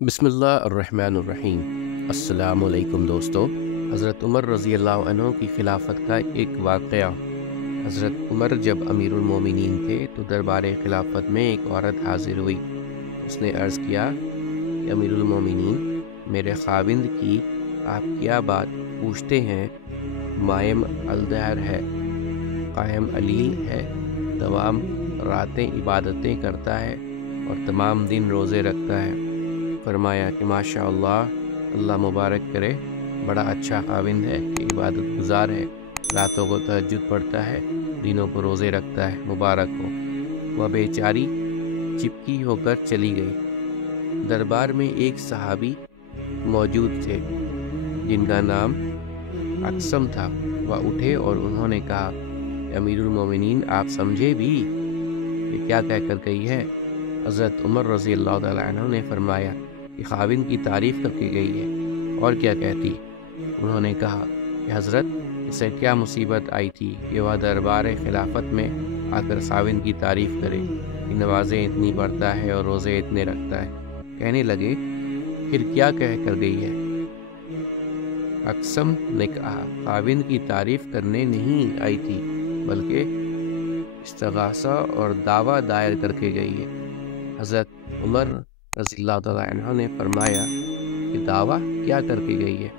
बिस्मिल्लाहिर्रहमानिर्रहीम। अस्सलामुअलैकुम दोस्तों। हज़रत उमर रज़ी अल्लाह अन्हु की खिलाफत का एक वाक़या। हज़रत उमर जब अमीरुल मोमिनीन थे तो दरबार खिलाफत में एक औरत हाजिर हुई। उसने अर्ज़ किया कि अमीरुल मोमिनीन, मेरे खाविंद की आप क्या बात पूछते हैं? मायम अलदहर है, कायम अलील है, तमाम रातें इबादतें करता है और तमाम दिन रोज़े रखता है। फरमाया कि माशाअल्लाह, अल्लाह मुबारक करे, बड़ा अच्छा खाविंद है कि इबादत गुजार है, रातों को तहज्जुद पढ़ता है, दिनों को रोज़े रखता है, मुबारक हो। वह बेचारी चिपकी होकर चली गई। दरबार में एक सहाबी मौजूद थे जिनका नाम अक्सम था। वह उठे और उन्होंने कहा, अमीरुल मोमिनीन, आप समझे भी ये क्या कहकर गई है? हज़रत उमर रज़ी अल्लाह तआला अन्हु ने फरमाया कि खाविंद की तारीफ़ करके गई है, और क्या कहती? उन्होंने कहा कि हज़रत, इसे क्या मुसीबत आई थी कि वह दरबार खिलाफत में आकर खाविंद की तारीफ़ करे कि नमाज़ें इतनी पढ़ता है और रोज़े इतने रखता है। कहने लगे, फिर क्या कह कर गई है? अक्सम ने कहा, खाविंद की तारीफ़ करने नहीं आई थी, बल्कि इस्तिग़ासा और दावा दायर करके गई है। हज़रत उमर रज़ियल्लाहु तआला अन्हु ने फरमाया कि दावा क्या करके गई है?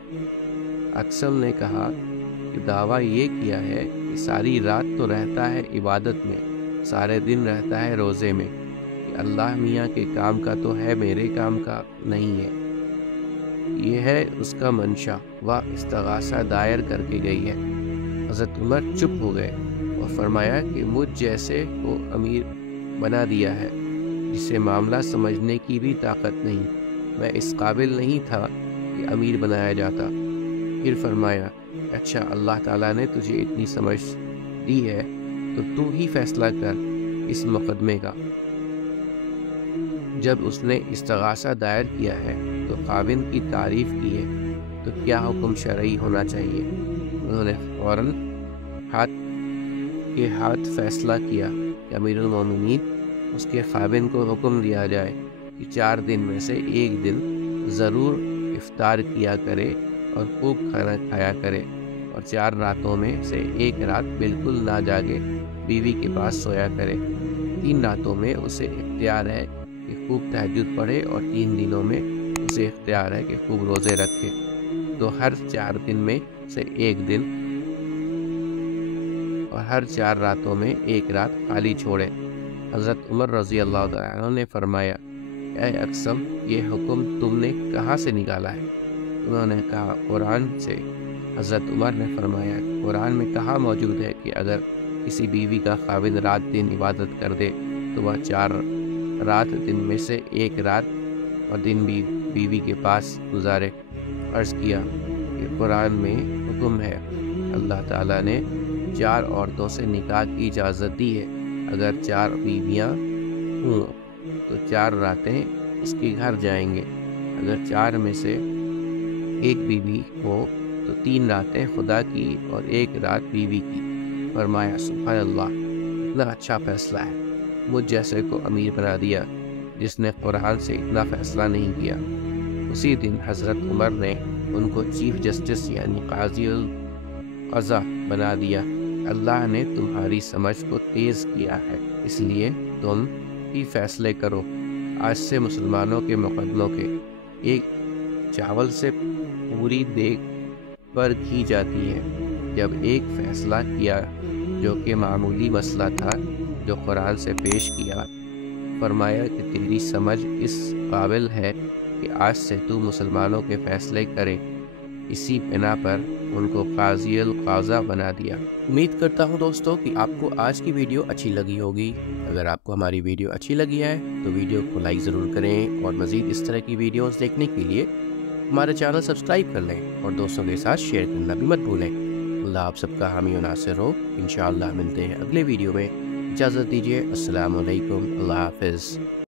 अक्सम ने कहा कि दावा ये किया है कि सारी रात तो रहता है इबादत में, सारे दिन रहता है रोज़े में, कि अल्लाह मियाँ के काम का तो है, मेरे काम का नहीं है। ये है उसका मंशा। वह इस्तिग़ासा दायर करके गई है। हज़रत उमर चुप हो गए और फरमाया कि मुझ जैसे को अमीर बना दिया है जिसे मामला समझने की भी ताकत नहीं। मैं इस काबिल नहीं था कि अमीर बनाया जाता। फिर फरमाया, अच्छा, अल्लाह ताला ने तुझे इतनी समझ दी है तो तू ही फैसला कर इस मुकदमे का। जब उसने इस्तिग़ासा दायर किया है तो खाविंद की तारीफ़ की है, तो क्या हुक्म शरई होना चाहिए? उन्होंने फ़ौरन हाथ फैसला किया कि अमीरुल मोमिनीन, उसके खाविंद को हुक्म दिया जाए कि 4 दिन में से एक दिन ज़रूर इफ्तार किया करे और खूब खाना खाया करे, और 4 रातों में से एक रात बिल्कुल ना जागे, बीवी के पास सोया करे। 3 रातों में उसे इख्तियार है कि खूब तहज्जुद पढ़े और 3 दिनों में उसे इख्तियार है कि खूब रोज़े रखे। तो हर 4 दिन में से एक दिन और हर 4 रातों में एक रात खाली छोड़े। हज़रत उमर रज़ी अल्लाह तआला अन्हु ने फरमाया, ऐ अक्सम, ये हुक्म तुमने कहाँ से निकाला है? उन्होंने कहा, कुरान से। हज़रत उमर ने फरमाया, कुरान में कहाँ मौजूद है कि अगर किसी बीवी का खाविंद रात दिन इबादत कर दे तो वह 4 रात दिन में से एक रात और दिन भी बीवी के पास गुजारे? अर्ज़ किया कि कुरान में हुक्म है, अल्लाह ताला ने 4 औरतों से निकाह की इजाज़त दी है। अगर 4 बीवियाँ हों तो 4 रातें उसके घर जाएंगे। अगर 4 में से एक बीवी हो तो 3 रातें खुदा की और 1 रात बीवी की। फरमाया, सुभान अल्लाह, इतना अच्छा फ़ैसला है। मुझ जैसे को अमीर बना दिया जिसने कुरान से इतना फ़ैसला नहीं किया। उसी दिन हज़रत उमर ने उनको चीफ़ जस्टिस यानी काज़ी उल क़ज़ा बना दिया। अल्लाह ने तुम्हारी समझ को तेज़ किया है, इसलिए तुम ही फैसले करो। आज से मुसलमानों के मुकदमों के एक चावल से पूरी देग पर की जाती है। जब एक फ़ैसला किया जो कि मामूली मसला था, जो कुरान से पेश किया, फरमाया कि तेरी समझ इस काबिल है कि आज से तू मुसलमानों के फ़ैसले करे। इसी बिना पर उनको काज़ी अल क़ज़ा बना दिया। उम्मीद करता हूँ दोस्तों कि आपको आज की वीडियो अच्छी लगी होगी। अगर आपको हमारी वीडियो अच्छी लगी है तो वीडियो को लाइक ज़रूर करें, और मज़ीद इस तरह की वीडियोस देखने के लिए हमारा चैनल सब्सक्राइब कर लें और दोस्तों के साथ शेयर करना भी मत भूलें। अल्लाह आप सबका हामी और नासिर हो। इंशाअल्लाह मिलते हैं अगले वीडियो में। इजाज़त दीजिए। अस्सलामु अलैकुम। अल्लाह हाफ़िज़।